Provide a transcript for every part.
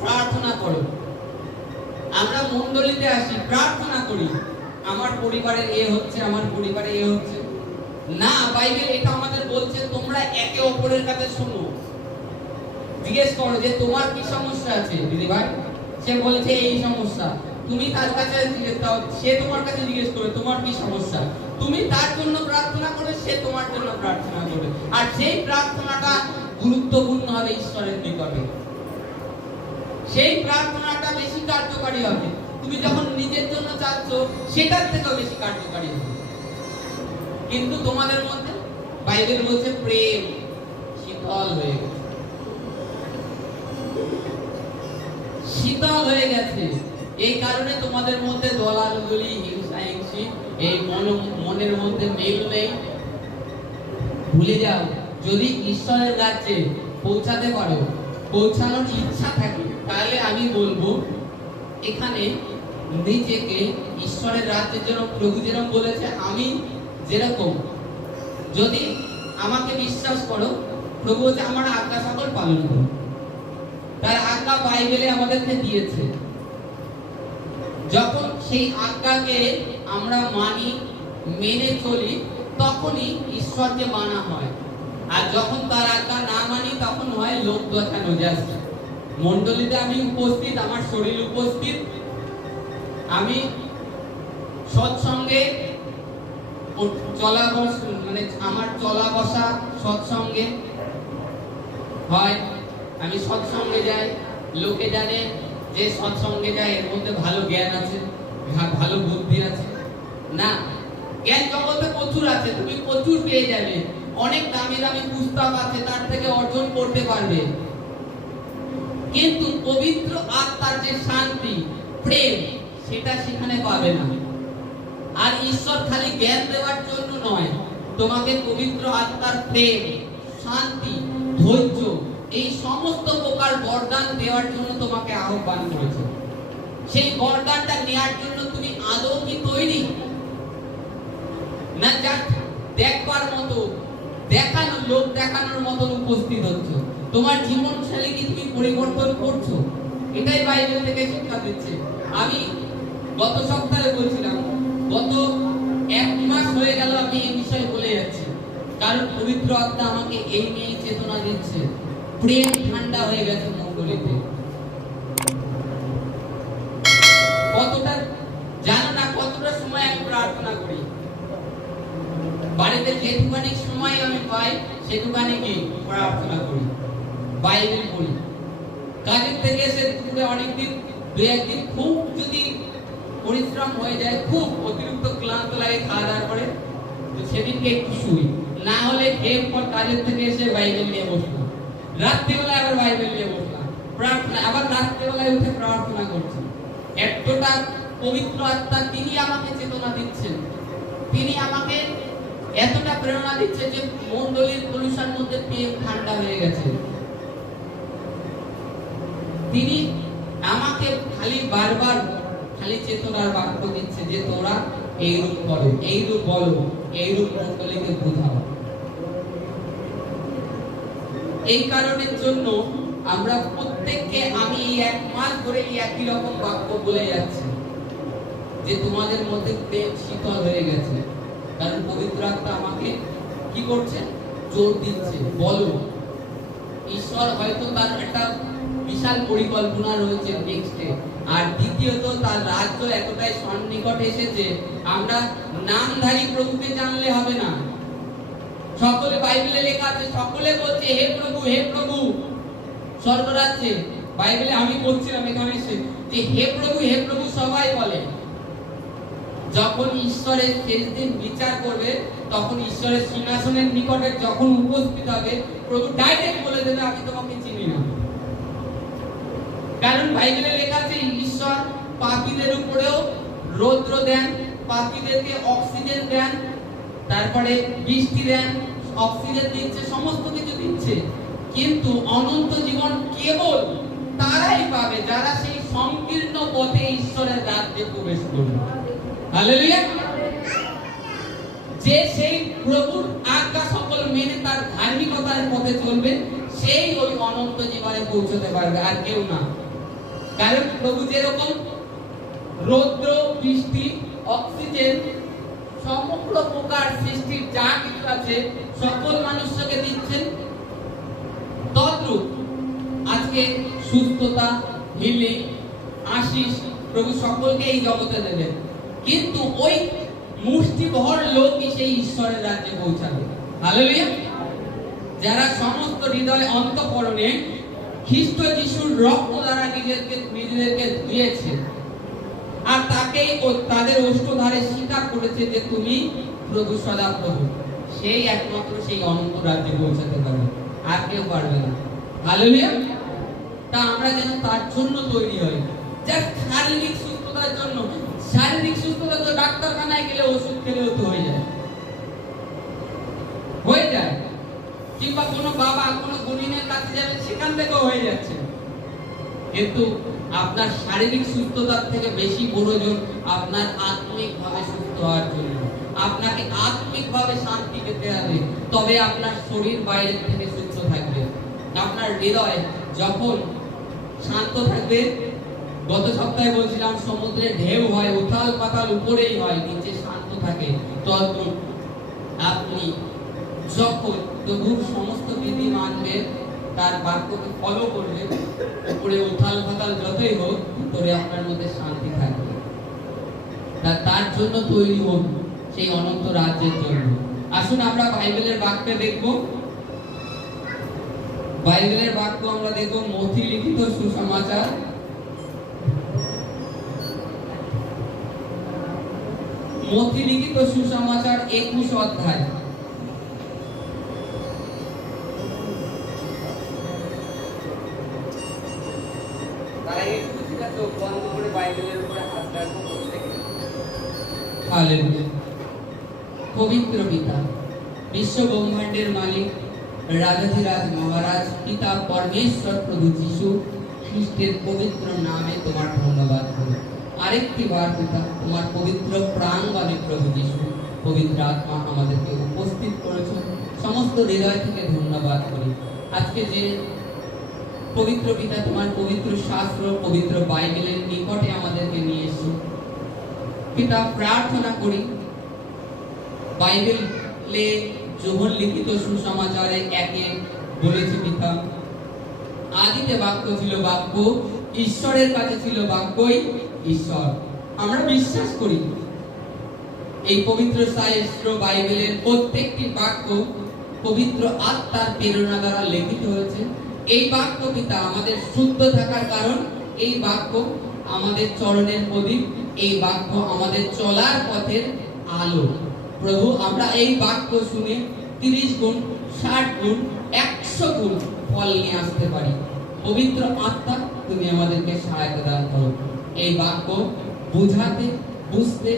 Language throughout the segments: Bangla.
প্রার্থনা করো। আমরা মণ্ডলীতে আসি, প্রার্থনা করি, আমার পরিবারের এ হচ্ছে, আমার পরিবারে এ হচ্ছে না। বাইবেল এটা আমাদের বলছে তোমরা একে অপরের কাছে শোনো, জিজ্ঞেস করো যে তোমার কি সমস্যা আছে দিদি ভাই। সে বলছে এই সমস্যা, তুমি তার কাছে জিজ্ঞেস করো, সে তোমার কাছে জিজ্ঞেস করে তোমার কি সমস্যা, তুমি তার জন্য প্রার্থনা করে, সে তোমার জন্য প্রার্থনা করবে। আর সেই প্রার্থনাটা গুরুত্বপূর্ণ হবে ঈশ্বরের নিকটে, সেই প্রার্থনাটা বেশি কার্যকারী হবে। তুমি যখন নিজের জন্য চাচ্ছ সেটার থেকেও বেশি কার্যকারী হবে। কিন্তু তোমাদের মধ্যে বাইবেল বলছে প্রেম শীতল হয়ে গেছে, শীতল হয়ে গেছে। এই কারণে তোমাদের মধ্যে দলাদলি, হিংসা হিংসি, এই মনের মধ্যে মিল নেই। ভুলে যাও, যদি ঈশ্বরের রাজ্যে পৌঁছাতে পারো, পৌঁছানোর ইচ্ছা থাকে, তাহলে আমি বলবো এখানে নিজেকে ঈশ্বরের রাজ্যের জন্য, প্রভু যেরকম বলেছে, আমি যেরকম, যদি আমাকে বিশ্বাস করো, প্রভু বলছে আমার আজ্ঞা সকল পালন করো। তার আজ্ঞা বাইবেলে আমাদেরকে দিয়েছে। যখন সেই আজ্ঞাকে আমরা মানি, মেনে চলি, তখনই ঈশ্বরকে মানা হয়। আর যখন তার আজ্ঞা না মানি, তখন হয় লোক দেখানো। জাস্ট মণ্ডলীতে আমি উপস্থিত, আমার শরীর উপস্থিত, আমি সৎসঙ্গে চলা বসা, মানে আমার চলা বসা সৎসঙ্গে হয়, আমি সৎসঙ্গে যাই, লোকে জানে যে সৎসঙ্গে যায় এর মধ্যে ভালো জ্ঞান আছে, ভালো বুদ্ধি আছে। না, জ্ঞান জগতে প্রচুর আছে, তুমি প্রচুর পেয়ে যাবে, অনেক দামি দামি পুস্তক আছে, তার থেকে অর্জন করতে পারবে। কিন্তু পবিত্র আত্মার যে শান্তি, প্রেম, সেটা সেখানে পাবে না। আর ঈশ্বর খালি জ্ঞান দেওয়ার জন্য নয়, তোমাকে পবিত্র আত্মার প্রেম, শান্তি, ধৈর্য, এই সমস্ত প্রকার বরদান দেওয়ার জন্য তোমাকে আহ্বান করেছে। সেই বরদানটা নেওয়ার জন্য তুমি আদৌ কি তৈরি? না যা দেখবার মতো, দেখানো, লোক দেখানোর মতো উপস্থিত হচ্ছ? তোমার জীবনশৈলী কি তুমি পরিবর্তন করছো? এটাই বাইবেল থেকে শিক্ষা দিচ্ছে। আমি গত সপ্তাহে বলছিলাম, গত 1 মাস হয়ে গেল আমি এই বিষয়ে বলে যাচ্ছি, কারণ পবিত্র আত্মা আমাকে এই নিয়ে চেতনা দিচ্ছে। প্রেম ঠান্ডা হয়ে গেছে মণ্ডলীতে। কতটা জানো না, কতটা সময় আমি প্রার্থনা করি। বাড়িতে যেটুখানি সময় আমি পাই সেটুখানি কি প্রার্থনা করি, বাইবেল পড়ি। কাজের থেকে এসে দুপুরে অনেকদিন, 2-1 দিন খুব যদি পরিশ্রম হয়ে যায়, খুব অতিরিক্ত ক্লান্ত লাগে খাওয়া দাওয়ার পরে, তো সেদিনকে একটু শুই। না হলে এরপর কাজের থেকে এসে বাইবেল নিয়ে বসলাম, রাত্রিবেলায় আবার বাইবেল নিয়ে বসলাম, প্রার্থনা, আবার রাত্রিবেলায় উঠে প্রার্থনা করছি। এতটা পবিত্র আত্মা তিনি আমাকে চেতনা দিচ্ছেন, তিনি আমাকে এতটা প্রেরণা দিচ্ছে যে মণ্ডলীর কলুষার মধ্যে প্রেম ঠান্ডা হয়ে গেছে। তিনি আমাকে খালি বারবার খালি চেতনার বাক্য দিচ্ছে যে তোমরা এইরূপ করো, এইরূপ বলো, এইরূপ মণ্ডলীকে বোঝাও। এই কারণের জন্য আমরা প্রত্যেককে, আমি এই 1 মাস ধরে এই একই রকম বাক্য বলে যাচ্ছি যে তোমাদের মধ্যে প্রেম শীতল হয়ে গেছে। কারণ পবিত্র আত্মা আমাকে কি করছে? জোর দিচ্ছে, বলো। ঈশ্বর হয়তো তার একটা বিশাল পরিকল্পনা রয়েছে নেক্সটে। আর দ্বিতীয়ত, তার রাজ্য এতটাই সন্নিকটে এসেছে, আমরা নামধারী প্রভুকে জানলে হবে না। সকলে, বাইবেলে লেখা আছে, সকলে বলছে হে প্রভু, হে প্রভু। স্বর্গরাজ্যে বাইবেলে আমি বলছিলাম এখানে এসে যে হে প্রভু সবাই বলে। যখন ঈশ্বরের শেষ দিন বিচার করবে, তখন ঈশ্বরের সিংহাসনের নিকটে যখন উপস্থিত হবে, প্রভু ডাইরেক্ট বলে দেবে আমি তোমাকে চিনি না। কারণ বাইবেলে লেখা আছে ঈশ্বর পাপীদের উপরেও রৌদ্র দেন, পাপীদেরকে অক্সিজেন দেন, তারপরে বৃষ্টি দেন, অক্সিজেন দিচ্ছে, সমস্ত কিছু দিচ্ছে। কিন্তু অনন্ত জীবন কেবল তারাই পাবে যারা সেই সংকীর্ণ পথে ঈশ্বরের রাজ্যে প্রবেশ করবে। হালেলুয়া। যে সেই প্রভুর আজ্ঞা সকল মেনে তার ধার্মিকতার পথে চলবে, সেই ওই অনন্ত জীবনে পৌঁছতে পারবে, আর কেউ না। কারণ প্রভু যেরকম রৌদ্র, বৃষ্টি, অক্সিজেন, সমগ্র প্রকার সৃষ্টির যা কিছু আছে সকল মানুষকে দিচ্ছেন, তদ্রূপ আজকে সুস্থতা, হিলিং, আশিস প্রভু সকলকে এই জগতে দেবেন। কিন্তু ওই মুষ্টিভর লোকই সেই ঈশ্বরের রাজ্যে পৌঁছাবে। হালেলুয়া। যারা সমস্ত হৃদয় অন্তঃকরণে খ্রিস্ট যিশুর রক্ত দ্বারা নিজেদেরকে দিয়েছে, আর তাকেই তাদের ওষ্ঠধারে স্বীকার করেছে যে তুমি প্রভু, সদা প্রভু, সেই একমাত্র সেই অনন্ত রাজ্যে পৌঁছাতে পারবে, আর কেউ পারবে না। হালেলুয়া। তা আমরা যেন তার জন্য তৈরি হই। জাস্ট শারীরিক সুস্থতার জন্য। শারীরিক সুস্থতা তো ডাক্তারখানায় গেলে ওষুধ খেলেও তো হয়ে যায়, কিংবা কোনো বাবা কোনো গুণিনের কাছে যাবেন, সেখান থেকেও হয়ে যাচ্ছে। কিন্তু আপনার শারীরিক সুস্থতার থেকে বেশি প্রয়োজন আপনার আত্মিকভাবে সুস্থ হওয়ার জন্য। আপনাকে আত্মিকভাবে শান্তি পেতে হবে, তবে আপনার শরীর বাইরের থেকে সুস্থ থাকবে। আপনার হৃদয় যখন শান্ত থাকবে, গত সপ্তাহে বলছিলাম সমুদ্রের ঢেউ হয়, উথাল পাতাল উপরেই হয়, নিচে শান্ত থাকে। তদ্রূপ আপনি যখন প্রভুর সমস্ত বিধি মানবেন, তার বাক্যকে ফলো করবেন, উপরে উথাল পাতাল যতই হোক, ভিতরে আপনার মধ্যে শান্তি থাকবে। তার জন্য তৈরি হোক সেই অনন্ত রাজ্যের জন্য। আসুন আমরা বাইবেলের বাক্যে দেখব। বাইবেলের বাক্য আমরা দেখব মথি লিখিত সুসমাচার, মথি লিখিত সুসমাচার 21 অধ্যায়। তারা একটু চোখ বন্ধ করে বাইবেলের উপরে হাত রাখবো। হালেলুয়া। পবিত্র পিতা, বিশ্ব ব্রহ্মাণ্ডের মালিক, রাজাধিরাজ মহারাজ, পিতা পরমেশ্বর প্রভু যিশু খ্রিস্টের পবিত্র নামে তোমার ধন্যবাদ করি। আরেকটি বার পিতা, তোমার পবিত্র প্রাঙ্গণে প্রভু যিশু পবিত্র আত্মা আমাদেরকে উপস্থিত করেছেন, সমস্ত হৃদয় থেকে ধন্যবাদ করি। আজকে যে পবিত্র পিতা তোমার পবিত্র শাস্ত্র, পবিত্র বাইবেলের নিকটে আমাদেরকে নিয়ে এসো পিতা, প্রার্থনা করি বাইবেলে যোহন লিখিত সুসমাচারে 1 বলেছে পিতা, আদিতে বাক্য ছিল, বাক্য ঈশ্বরের কাছে ছিল, বাক্যই ঈশ্বর। আমরা বিশ্বাস করি এই পবিত্র শাস্ত্র বাইবেলের প্রত্যেকটি বাক্য পবিত্র আত্মার প্রেরণা দ্বারা লিখিত হয়েছে। এই বাক্য পিতা আমাদের শুদ্ধ থাকার কারণ, এই বাক্য আমাদের চরণের প্রদীপ, এই বাক্য আমাদের চলার পথের আলো। প্রভু, আমরা এই বাক্য শুনে 30 গুণ, 60 গুণ, 100 গুণ ফল নিয়ে আসতে পারি। পবিত্র আত্মা, তুমি আমাদেরকে সহায়তা দান করো। এই বাক্য বুঝাতে, বুঝতে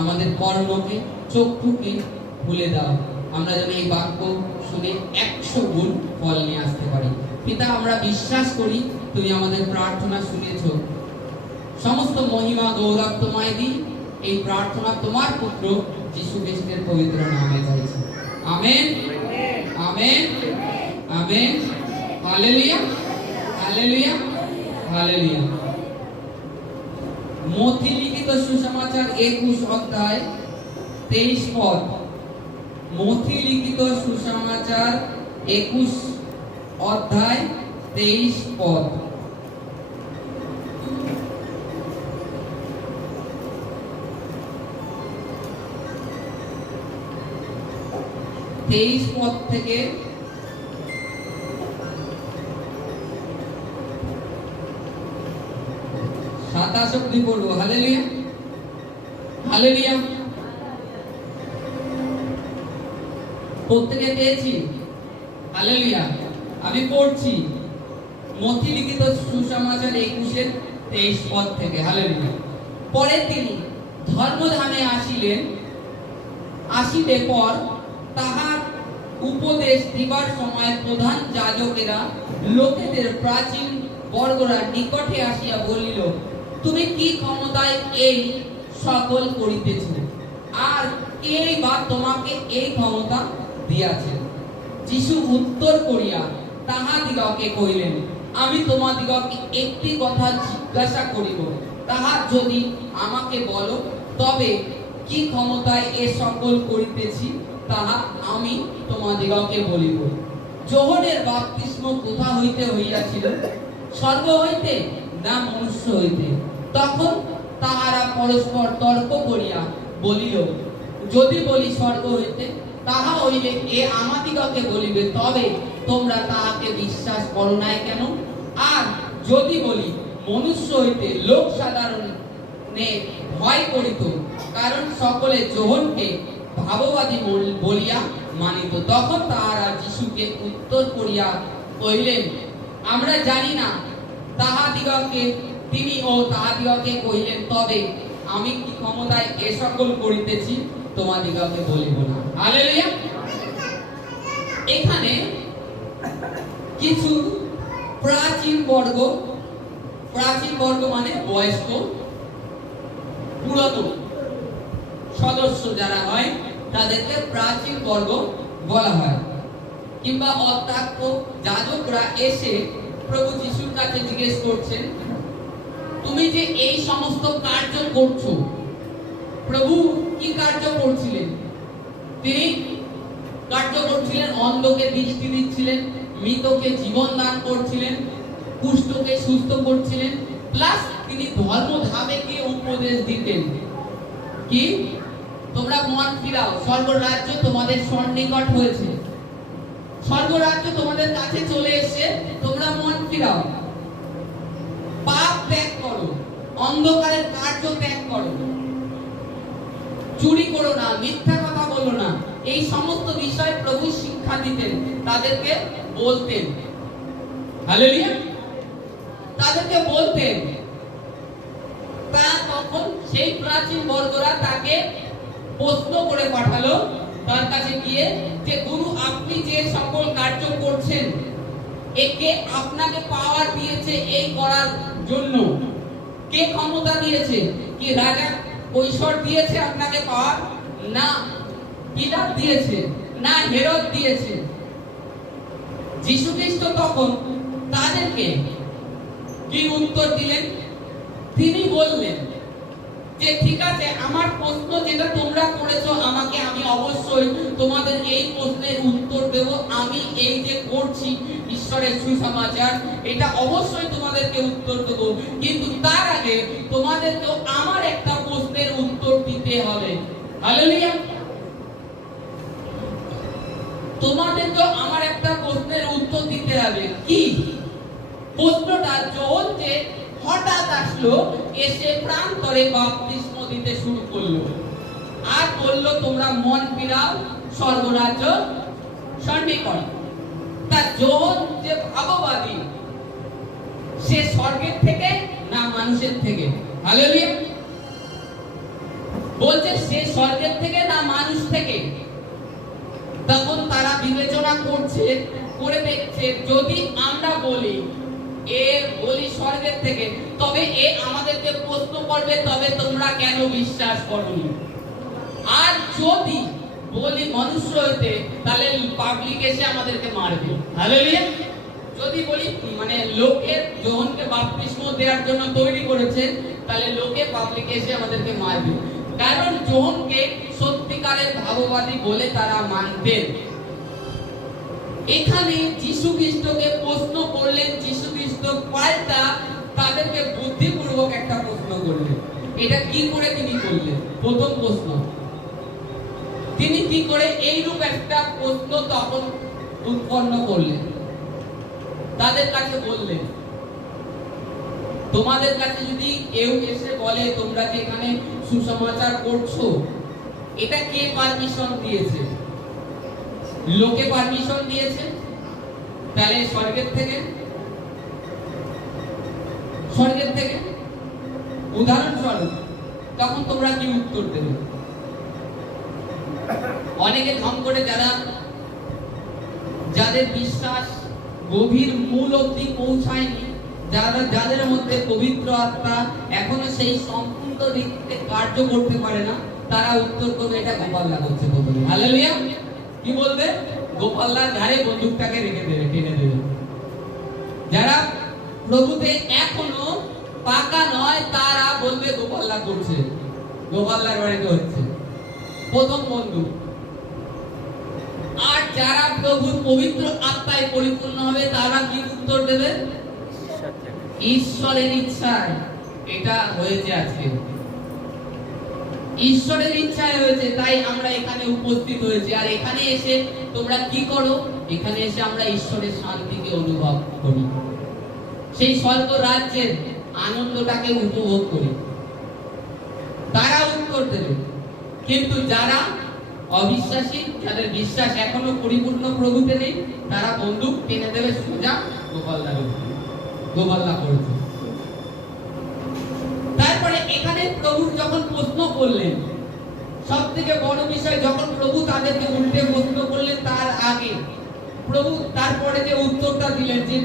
আমাদের কর্মকে, চক্ষুকে খুলে দাও। আমরা যেন এই বাক্য শুনে 100 গুণ ফল নিয়ে আসতে পারি। পিতা, আমরা বিশ্বাস করি তুমি আমাদের প্রার্থনা শুনেছো। সমস্ত মহিমা গৌরব তোমায় দিই। এই প্রার্থনা তোমার পুত্র যিশু খ্রিস্টের পবিত্র নামে চাইছি। আমেন, আমেন, আমেন। হালেলুয়া, হালেলুয়া, হালেলুয়া। মথি লিখিত সুসমাচার 21 অধ্যায় 23 পদ। মথি লিখিত সুসমাচার 21 অধ্যায় 23 পদ। 23 পদ থেকে 27 অবধি পড়বো। Hallelujah, hallelujah. প্রত্যেকে পেয়েছি? হালেলুয়া। আমি পড়ছি মথি লিখিত সুসমাচার 21-23 পদ থেকে। হালেলুয়া। পরে তিনি ধর্মধামে আসিলে পর তাহার উপদেশ দিবার সময় প্রধান যাজকেরা লোকেদের প্রাচীন বর্গরা নিকটে আসিয়া বলিল, তুমি কি ক্ষমতায় এই সকল করিতেছ, আর কে বা তোমাকে এই ক্ষমতা দিয়াছে? যিশু উত্তর করিয়া তাহাদিগকে কইলেন, আমি তোমাদিগকে একটি কথা জিজ্ঞাসা করিব, তাহা যদি আমাকে বলো, তবে কি ক্ষমতায় এ সকল করিতেছি তাহা আমি তোমাদিগকে বলিব। যোহনের বাপ্তিস্ম কোথা হইতে হইয়াছিল? স্বর্গ হইতে না মনুষ্য হইতে? তখন তাহারা পরস্পর তর্ক করিয়া বলিল, যদি বলি স্বর্গ হইতে, তাহা হইলে এ আমাদিগকে বলিবে, তবে তোমরা তাহাকে বিশ্বাস করো নাই কেন? আর যদি বলি মনুষ্য হইতে, লোক সাধারণে ভয় করিত, কারণ সকলে যোহনকে ভাববাদী বলিয়া মানিত। তখন তাহারা যিশুকে উত্তর করিয়া কহিলেন, আমরা জানি না। তাহাদিগকে কহিলেন, তবে আমি কি ক্ষমতায় এ সকল করিতেছি তোমাদিগকে বলিব না। হালেলুয়া। এখানে কিছু প্রাচীন বর্গ মানে বয়স্ক পুরাতন সদস্য যারা হয় তাদেরকে প্রাচীন বর্গ বলা হয়। কিংবা অধ্যক্ষ যাজকরা এসে প্রভু যিশুর কাছে জিজ্ঞেস করছেন, তুমি যে এই সমস্ত কার্য করছো, প্রভু কি কার্য করছিলেন? তিনি কার্য করছিলেন, অন্ধকে দৃষ্টি দিচ্ছিলেন, মৃতকে জীবন দান করছিলেন, কুষ্ঠকে সুস্থ করছিলেন, প্লাস তিনি ধর্মধামেকে উপদেশ দিতেন কি তোমরা মন ফিরাও, স্বর্গরাজ্য তোমাদের সন্নিকট হয়েছে, স্বর্গরাজ্য তোমাদের কাছে চলে এসেছে, তোমরা মন ফিরাও, পাপ ত্যাগ করো, অন্ধকারের কার্য ত্যাগ করো, চুরি করো না, মিথ্যা কথা বলো না। এই সমস্ত বিষয় প্রভু শিক্ষা দিতেন, তাদেরকে বলতেন। হালেলুয়া। তাদেরকে বলতেন। তখন সেই প্রাচীন বর্গরা তাকে প্রশ্ন করে পাঠালো তার কাছে গিয়ে, যে গুরু, আপনি যে সকল কার্য করছেন, একে আপনাকে পাওয়ার দিয়েছে এই করার জন্য? কে ক্ষমতা দিয়েছে? কি রাজা কৈশোর দিয়েছে আপনাকে পাওয়ার? না পিলাত দিয়েছে, না হেরোদ দিয়েছে? যিশু খ্রিস্ট তখন তাদেরকে কি উত্তর দিলেন? তিনি বললেন যে ঠিক আছে, আমার প্রশ্ন যেটা তোমরা করেছো আমাকে, আমি অবশ্যই তোমাদের এই প্রশ্নের উত্তর দেব। আমি এই যে করছি ঈশ্বরের সুসমাচার, এটা অবশ্যই তোমাদেরকে উত্তর দেব, কিন্তু তার আগে তোমাদেরকেও আমার একটা প্রশ্নের উত্তর দিতে হবে। হালেলুয়া। তোমাদেরকেও আমার একটা প্রশ্নের উত্তর দিতে হবে। কি প্রশ্নটা? যোহন যে হঠাৎ আসলো, এসে প্রান্তরে বাপ্তিস্ম দিতে শুরু করলো আর বললো, তোমরা মন ফিরাও, স্বর্গরাজ্য সন্নিকট। তা যোহন যে ভাববাদী, সে স্বর্গের থেকে না মানুষের থেকে? হালেলুয়া। বলছে সে স্বর্গের থেকে না মানুষ থেকে? তখন তারা বিবেচনা করছে, করে দেখছে, যদি আমরা বলি স্বর্গের থেকে, তবে এ আমাদেরকে প্রশ্ন করবে, তবে তোমরা কেন বিশ্বাস করোনি? আর যদি বলি মনুষ্য হইতে, তাহলে পাবলিক এসে আমাদেরকে মারবে। হালেলুয়া। যদি বলি মানে লোকের যোহনকে বাপ্তিস্ম দেওয়ার জন্য তৈরি করেছেন, তাহলে লোকে পাবলিক এসে আমাদেরকে মারবে। কারণ যোহনকে সত্যিকারের ভাববাদী বলে তারা মানতেন। এখানে যিশু খ্রিস্টকে প্রশ্ন করলেন, যিশু খ্রিস্ট পাল্টা তাদেরকে বুদ্ধিপূর্বক একটা প্রশ্ন করলেন। এটা কি করে তিনি করলেন? প্রথম প্রশ্ন, তিনি কি করে এইরূপ একটা প্রশ্ন তখন উৎপন্ন করলেন? তাদের কাছে বললেন, তোমাদের কাছে যদি কেউ এসে বলে তোমরা যে এখানে সুসমাচার করছো, এটা কে পারমিশন দিয়েছে? লোকে পারমিশন দিয়েছে? তাহলে স্বর্গের থেকে? স্বর্গের থেকে উদাহরণস্বরূপ তখন তোমরা কি উত্তর দেবে? অনেকে ঢং করে, যাদের বিশ্বাস গভীর মূল অবধি পৌঁছায়নি, যাদের মধ্যে পবিত্র আত্মা এখনো সেই সম্পূর্ণ দিকে কার্য করতে পারে না, তারা উত্তর করবে এটা গোপাল্লা করছে। হালেলুয়া। কি বলবে? গোপাল্লার ঘাড়ে বন্দুকটাকে রেখে দেবে, টেনে দেবে। যারা প্রভুতে এখনো পাকা নয় তারা বলবে গোপাল্লা করছে, গোপাল্লার বাড়িতে হচ্ছে, প্রথম বন্ধু। আর যারা প্রভুর পবিত্র আত্মায় পরিপূর্ণ হবে তারা কি উত্তর দেবে? ঈশ্বরের ইচ্ছায় এটা হয়েছে, আজকে ঈশ্বরের ইচ্ছায় হয়েছে, তাই আমরা এখানে উপস্থিত হয়েছি। আর এখানে এসে তোমরা কি করো? এখানে এসে আমরা ঈশ্বরের শান্তিকে অনুভব করি, সেই স্বর্গ রাজ্যের আনন্দটাকে উপভোগ করি। তারা উত্তর দেবে। কিন্তু যারা অবিশ্বাসী, যাদের বিশ্বাস এখনো পরিপূর্ণ প্রভুতে নেই, তারা বন্দুক টেনে দেবে সোজা গোপাল্লার উপরে, গোপাল্লা করেছে। তারপরে এখানে প্রভু যখন প্রশ্ন করলেন, সব থেকে বড় বিষয়, যখন প্রভু তাদেরকে উল্টে প্রশ্ন করলেন তার আগে প্রভু তারপরে যে উত্তরটা দিলেন যে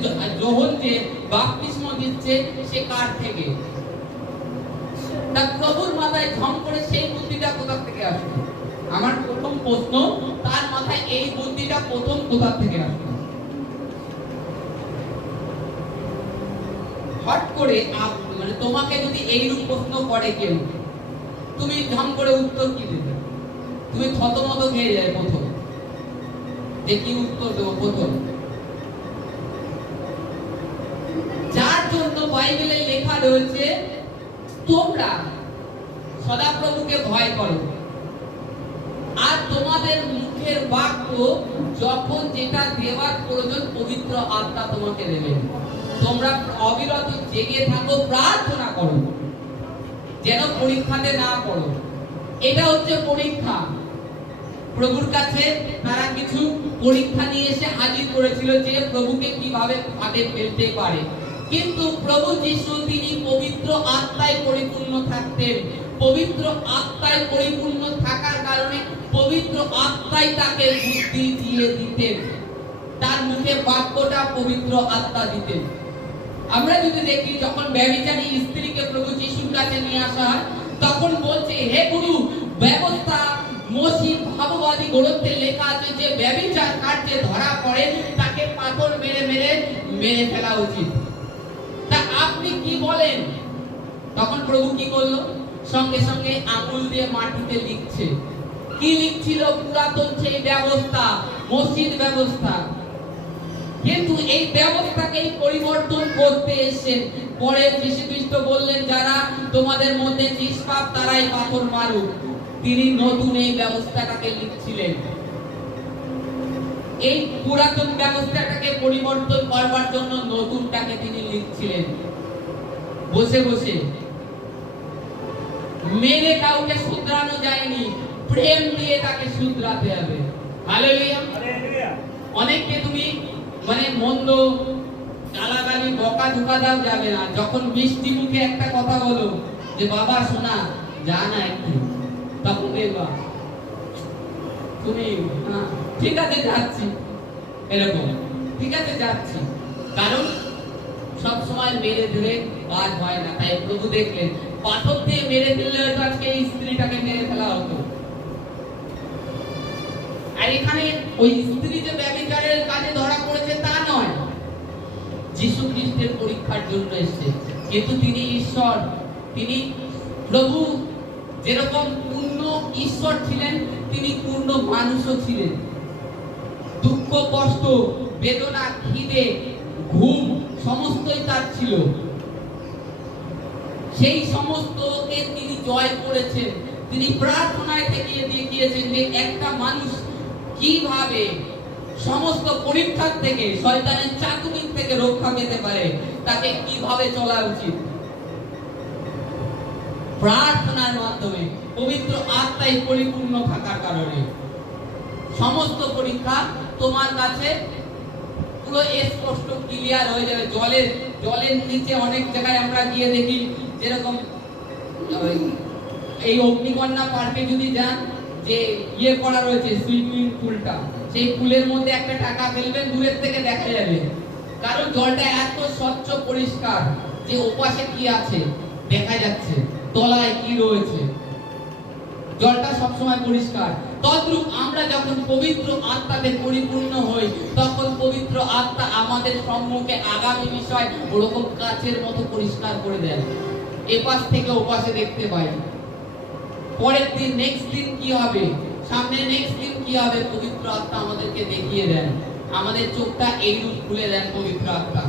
যোহন যে বাপ্তিস্ম দিচ্ছে সে কার থেকে, তা প্রভুর মাথায় ঝম করে সেই বুদ্ধিটা কোথা থেকে আসলো? আমার প্রথম প্রশ্ন, তার মাথায় এই বুদ্ধিটা প্রথম কোথা থেকে আসলো? হট করে মানে তোমাকে যদি এইরূপ প্রশ্ন করে কেউ, তুমি ঝম করে উত্তর কি দেবে? তুমি থতমত খেয়ে যায় প্রথম, যে কি উত্তর দেবো প্রথম। যার জন্য বাইবেলে লেখা রয়েছে তোমরা সদাপ্রভুকে ভয় করো, আর তোমাদের মুখের বাক্য যখন যেটা দেওয়ার প্রয়োজন পবিত্র আত্মা তোমাকে দেবেন। তোমরা অবিরত জেগে থাকো, প্রার্থনা করো যেন পরীক্ষাতে না পড়ো। এটা হচ্ছে পরীক্ষা। প্রভুর কাছে তারা কিছু পরীক্ষা নিয়ে এসে হাজির করেছিল যে প্রভুকে কিভাবে ফাঁদে ফেলতে পারে। কিন্তু প্রভু যিশু তিনি পবিত্র আত্মায় পরিপূর্ণ থাকতেন। পবিত্র আত্মায় পরিপূর্ণ থাকার কারণে পবিত্র আত্মাই তাকে বুদ্ধি দিয়ে দিতেন, তার মুখে বাক্যটা পবিত্র আত্মা দিতেন। আমরা যদি দেখি যখন ব্যভিচারী স্ত্রীকে প্রভু যিশুর কাছে নিয়ে আসা হয়, তখন বলছে, হে গুরু, ব্যবস্থা মসজিদ ভাববাদী গ্রন্থে লেখা আছে যে ব্যভিচার কার্যে ধরা পড়ে তাকে পাথর মেরে মেরে মেরে ফেলা উচিত। তা আপনি কি বলেন? তখন প্রভু কি করলো? সঙ্গে সঙ্গে আঙুল দিয়ে মাটিতে লিখছে। কি লিখছিল? পুরাতন সেই ব্যবস্থা, মসজিদ ব্যবস্থা। কিন্তু এই ব্যবস্থাকে পরিবর্তন করতে এসেছেন। পরে যীশুখ্রিস্ট বললেন, যারা তোমাদের মধ্যে নিষ্পাপ তারাই পাথর মারুক। তিনি নতুন এই ব্যবস্থাটাকে লিখছিলেন। এই পুরাতন ব্যবস্থাটাকে পরিবর্তন করবার জন্য নতুনটাকে তিনি লিখছিলেন বসে বসে। মেরে কাউকে শুধরানো যায়নি, প্রেম দিয়ে তাকে শুধরাতে হবে। হালেলুয়া। অনেককে তুমি মানে মন্দ গালাগালি বকা ঝোকা দাও যাবে না। যখন মিষ্টি মুখে একটা কথা বলো যে বাবা শোনা যা না একটু, তখন দেখবা তুমি ঠিক আছে যাচ্ছি, এরকম ঠিক আছে যাচ্ছি। কারণ সব সময় মেরে ধরে কাজ হয় না। তাই প্রভু দেখলেন পাথর দিয়ে মেরে ফেললে হয়তো আজকে এই স্ত্রীটাকে মেরে ফেলা হতো। আর এখানে ওই স্ত্রী যে ব্যভিচারের কাজে ধরা পড়েছে তা নয়, যীশু খ্রিস্টের পরীক্ষার জন্য এসেছে। কিন্তু তিনি ঈশ্বর, তিনি প্রভু যেরকম পূর্ণ ঈশ্বর ছিলেন, তিনি পূর্ণ মানুষও ছিলেন। দুঃখ, কষ্ট, বেদনা, খিদে, ঘুম সমস্তই তার ছিল। সেই সমস্তকে তিনি জয় করেছেন। তিনি প্রার্থনায় থেকে দেখিয়েছেন যে একটা মানুষ কিভাবে সমস্ত পরীক্ষার থেকে, শয়তানের চাতুরি থেকে রক্ষা পেতে পারে, তাকে কিভাবে চলা উচিত। প্রার্থনার মাধ্যমে, পবিত্র আত্মায় পরিপূর্ণ থাকার কারণে সমস্ত পরীক্ষা তোমার কাছে পুরো স্পষ্ট ক্লিয়ার হয়ে যাবে। জলের নিচে অনেক জায়গায় আমরা গিয়ে দেখি, যেরকম এই অগ্নিকন্যা পার্কে যদি যান, যে ইয়ে করা রয়েছে সুইমিং পুলটা, সেই পুলের মধ্যে একটা টাকা ফেলবেন, দূরের থেকে দেখা যাবে। কারণ জলটা এত স্বচ্ছ পরিষ্কার যে ওপাশে কি আছে দেখা যাচ্ছে, তলায় কি রয়েছে। জলটা সবসময় পরিষ্কার। তদ্রূপ আমরা যখন পবিত্র আত্মাতে পরিপূর্ণ হই, তখন পবিত্র আত্মা আমাদের সম্মুখে আগামী বিষয় ওরকম কাচের মতো পরিষ্কার করে দেন। এপাশ থেকে ওপাশে দেখতে পাই। পরের দিন, নেক্সট দিন কি হবে, সামনে নেক্সট দিন কি হবে, পবিত্র আত্মা আমাদেরকে দেখিয়ে দেন। আমাদের চোখটা এইরূপ খুলে দেন পবিত্র আত্মা।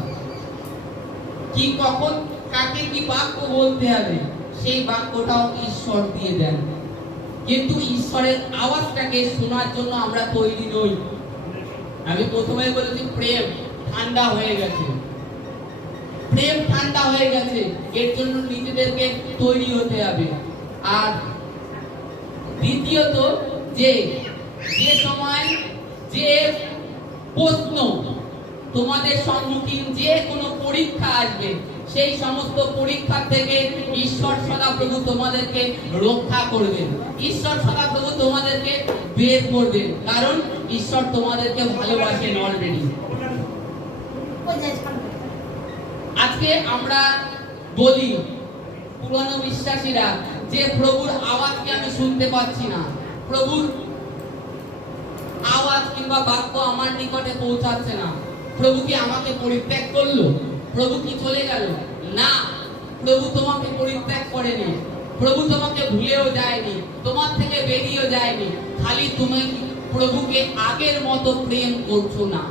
কি কখন কাকে কি বাক্য বলতে হবে, সেই বাক্যটাও ঈশ্বর দিয়ে দেন। কিন্তু ঈশ্বরের আওয়াজটাকে শোনার জন্য আমরা তৈরি নই। আমি প্রথমে বলেছি প্রেম ঠান্ডা হয়ে গেছে, প্রেম ঠান্ডা হয়ে গেছে, এর জন্য নিজেদেরকে তৈরি হতে হবে। আর দ্বিতীয়ত, যে সময় যে প্রশ্ন তোমাদের সম্মুখীন, যে কোনো পরীক্ষা আসবে, সেই সমস্ত পরীক্ষা থেকে ঈশ্বর সদাপ্রভু তোমাদেরকে রক্ষা করবেন, ঈশ্বর সদাপ্রভু তোমাদেরকে বের করবেন, কারণ ঈশ্বর তোমাদেরকে ভালোবাসেন অলরেডি। আজকে আমরা বলি পুরানো বিশ্বাসীরা যে প্রভুর আওয়াজকে আমি শুনতে পাচ্ছি না, প্রভুর আওয়াজ কিংবা বাক্য আমার নিকটে পৌঁছাচ্ছে না। প্রভু কি আমাকে পরিত্যাগ করলো? প্রভু কি চলে গেল? না, প্রভু তোমাকে পরিত্যাগ করেনি, প্রভু তোমাকে ভুলেও যায়নি, তোমার থেকে বেরিয়েও যায়নি, খালি তুমি প্রভুকে আগের মতো প্রেম করছো না।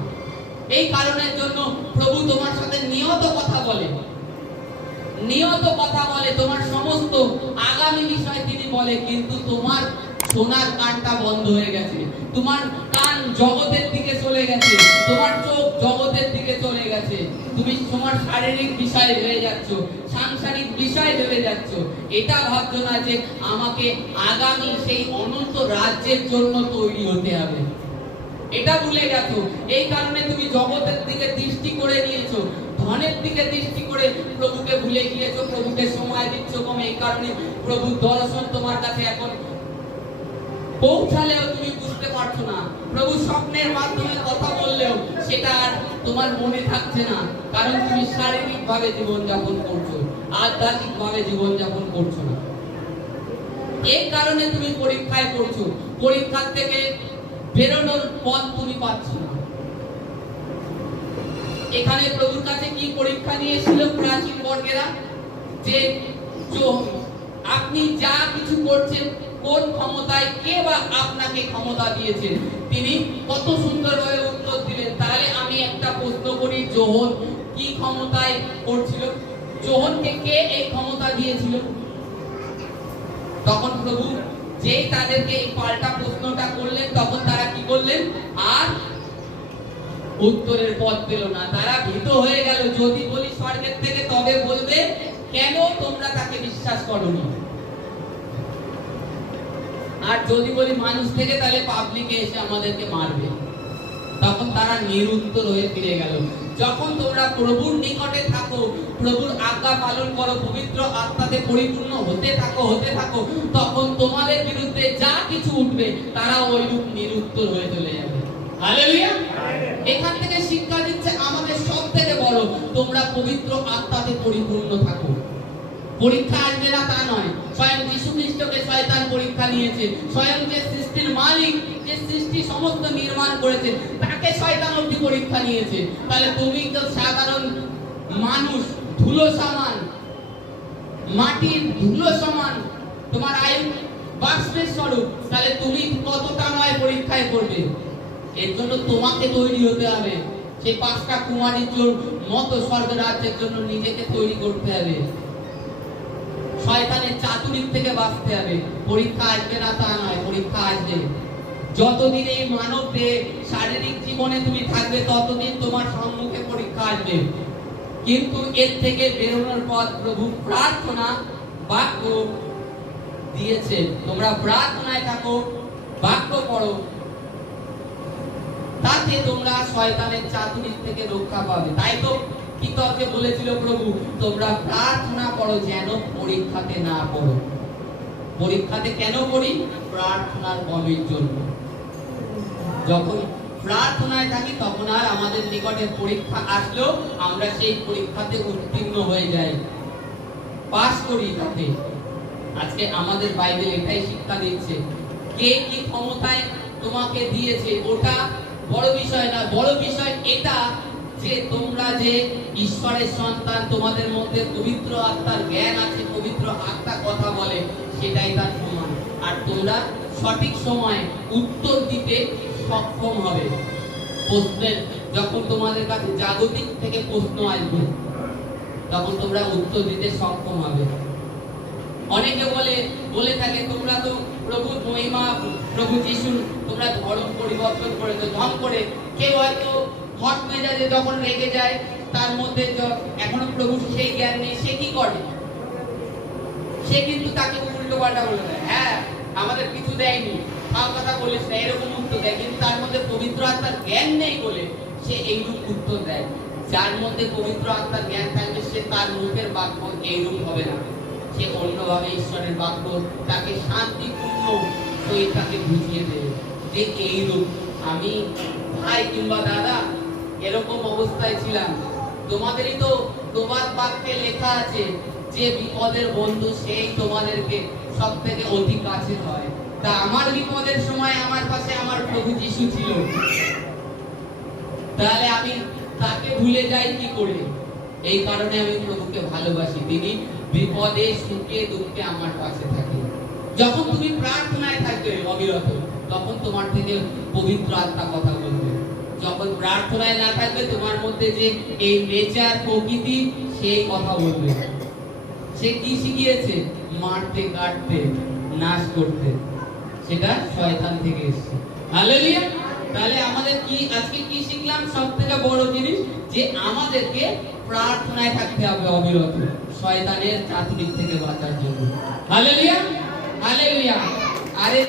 এই কারণের জন্য প্রভু তোমার সাথে নিয়ত কথা বলে, নিয়ত কথা বলে, তোমার সমস্ত আগামী বিষয় তিনি বলে, কিন্তু তোমার শোনার কানটা বন্ধ হয়ে গেছে, তোমার কান জগতের দিকে চলে গেছে, তোমার চোখ জগতের দিকে চলে গেছে, তুমি তোমার শারীরিক বিষয় হয়ে যাচ্ছ, সাংসারিক বিষয় ভেবে যাচ্ছ। এটা ভাবছো না যে আমাকে আগামী সেই অনন্ত রাজ্যের জন্য তৈরি হতে হবে, এটা ভুলে গেছো। এই কারণে তুমি জগতের দিকে দৃষ্টি করে নিয়েছো, ধনের দিকে দৃষ্টি করে প্রভুকে ভুলে গিয়েছো, প্রভুকে সময় দিচ্ছ কম। এই কারণে প্রভুর দর্শন তোমার কাছে এখন পৌঁছালেও তুমি বুঝতে পারছো না, প্রভু স্বপ্নের মাধ্যমে কথা বললেও সেটা আর তোমার মনে থাকছে না, কারণ তুমি শারীরিক ভাবে জীবনযাপন করছো, আধ্যাত্মিক ভাবে জীবনযাপন করছো না। এই কারণে তুমি পরীক্ষায় পড়ছো, পরীক্ষার থেকে বেরোনোর পথ তুমি পাচ্ছ না। এখানে প্রভুর কাছে কি পরীক্ষা নিয়েছিল প্রাচীন বর্গেরা, যে আপনি যা কিছু করছেন কোন ক্ষমতায়, কে বা আপনাকে ক্ষমতা দিয়েছেন? তিনি কত সুন্দরভাবে উত্তর দিলেন। তাহলে আমি একটা প্রশ্ন করি, যোহন কি ক্ষমতায় করছিল? যোহনকে কে এই ক্ষমতা দিয়েছিল? তখন প্রভু যেই তাদেরকে এই পাল্টা প্রশ্নটা করলেন, তখন তারা কি করলেন? আর উত্তরের পথ পেল না, তারা ভীত হয়ে গেল। যদি বলি স্বর্গের থেকে, তবে বলবে কেন তোমরা তাকে বিশ্বাস করোনি? আর যদি বলি মানুষ থেকে, তাহলে পাবলিকে এসে আমাদেরকে মারবে। তখন তারা নিরুত্তর হয়ে ফিরে গেল। যখন তোমরা প্রভুর নিকটে থাকো, প্রভুর আজ্ঞা পালন করো, পবিত্র আত্মাতে পরিপূর্ণ হতে থাকো, তখন তোমাদের বিরুদ্ধে যা কিছু উঠবে তারা ওইরূপ নিরুত্তর হয়ে চলে যাবে। হালেলুয়া! এখান থেকে শিক্ষা দিচ্ছে আমাদের সব থেকে বড়, তোমরা পবিত্র আত্মাতে পরিপূর্ণ থাকো। পরীক্ষা আসবে না তা নয়, স্বয়ং যীশু খ্রিস্টকে শয়তান পরীক্ষা নিয়েছে, স্বয়ং যে সৃষ্টির মালিক, যে সৃষ্টি সমস্ত নির্মাণ করেছে, তাকে শয়তান অবধি পরীক্ষা নিয়েছে। তাহলে তুমি তো সাধারণ মানুষ, ধুলো সমান, মাটির ধুলো সমান, তোমার আয়ু বাষ্পের স্বরূপ, তাহলে তুমি কতটা নয় পরীক্ষায় পড়বে। এর জন্য তোমাকে তৈরি হতে হবে, সেই 5টা কুমারীর মতো স্বর্গ রাজ্যের জন্য নিজেকে তৈরি করতে হবে। শয়তানের চাতুরির থেকে বাঁচতে হবে। পরীক্ষা আসবে না তা নয়, পরীক্ষা আসবে। যতদিন এই মানব দেহে শারীরিক জীবনে তুমি থাকবে, ততদিন তোমার সম্মুখে পরীক্ষা আসবে। কিন্তু এর থেকে বেরোনোর পথ প্রভু প্রার্থনা বাক্য দিয়েছে। তোমরা প্রার্থনায় থাকো, বাক্য পড়ো, তাতে তোমরা শয়তানের চাতুরির থেকে রক্ষা পাবে। তাই তো কিতর্কে বলেছিল প্রভু, তোমরা প্রার্থনা করো যেন পরীক্ষাতে না পড়ো। পরীক্ষাতে কেন পড়ি? প্রার্থনার কমের জন্য। যখন প্রার্থনায় থাকি, তখন আর আমাদের নিকটে পরীক্ষা আসলেও আমরা সেই পরীক্ষাতে উত্তীর্ণ হয়ে যাই, পাস করি। তাতে আজকে আমাদের বাইবেল এটাই শিক্ষা দিচ্ছে। কে কি ক্ষমতায় তোমাকে দিয়েছে ওটা বড় বিষয় না। বড় বিষয় এটা যে তোমরা যে ঈশ্বরের সন্তান, তোমাদের মধ্যে পবিত্র আত্মার জ্ঞান আছে, পবিত্র আত্মা কথা বলে, সেটাই তার প্রমাণ। আর তোমরা সঠিক সময়ে উত্তর দিতে সক্ষম হবে। প্রশ্নের যখন তোমাদের কাছে জাগতিক থেকে প্রশ্ন আসবে, তখন তোমরা উত্তর দিতে সক্ষম হবে। অনেকে বলে থাকে তোমরা তো প্রভুর মহিমা, প্রভু যিশু তোমরা ধর্ম পরিবর্তন করেছো ধম করে। কেউ হয়তো হট মেজাজে যখন রেগে যায়, তার মধ্যে এখনো প্রভুর সেই জ্ঞান নেই, সে কি করে? সে কিন্তু তাকে উল্টো পাল্টা বলে দেয়, হ্যাঁ আমাদের কিছু দেয়নি, তার কথা বলিস না, এরকম উত্তর দেয়। কিন্তু তার মধ্যে পবিত্র আত্মার জ্ঞান নেই বলে সে এইরূপ উত্তর দেয়। যার মধ্যে পবিত্র আত্মার জ্ঞান থাকবে, সে তার মুখের বাক্য এইরূপ হবে না, সে অন্যভাবে ঈশ্বরের বাক্য তাকে শান্তিপূর্ণ সহিত তাকে বুঝিয়ে দেবে যে এইরূপ। আমি ভাই কিংবা দাদা এরকম অবস্থায় ছিলাম। তোমাদেরই তো প্রবাদ বাক্যে লেখা আছে যে বিপদের বন্ধু সেই তোমাদেরকে সব থেকে অধিক কাছে হয়। তা আমার বিপদের সময় আমার পাশে আমার প্রভু যিশু ছিল, তাহলে আমি তাকে ভুলে যাই কি করে? এই কারণে আমি প্রভুকে ভালোবাসি। তিনি বিপদে সুখে দুঃখে আমার পাশে থাকে। যখন তুমি প্রার্থনায় থাকবে অবিরত, তখন তোমার থেকে পবিত্র আত্মা কথা বলবে। যখন প্রার্থনায় না থাকবে, তোমার মধ্যে যে এই নেচার প্রকৃতি সেই কথা বলবে। সে কি শিখিয়েছে? মারতে কাটতে নাশ করতে, সেটা শয়তান থেকে এসেছে। হালেলুয়া। তাহলে আমাদের কি আজকে কি শিখলাম? সবথেকে বড় জিনিস যে আমাদেরকে প্রার্থনায় থাকতে হবে অবিরত, শয়তানের চাতুরি থেকে বাঁচার জন্য। Hallelujah, hallelujah. আরে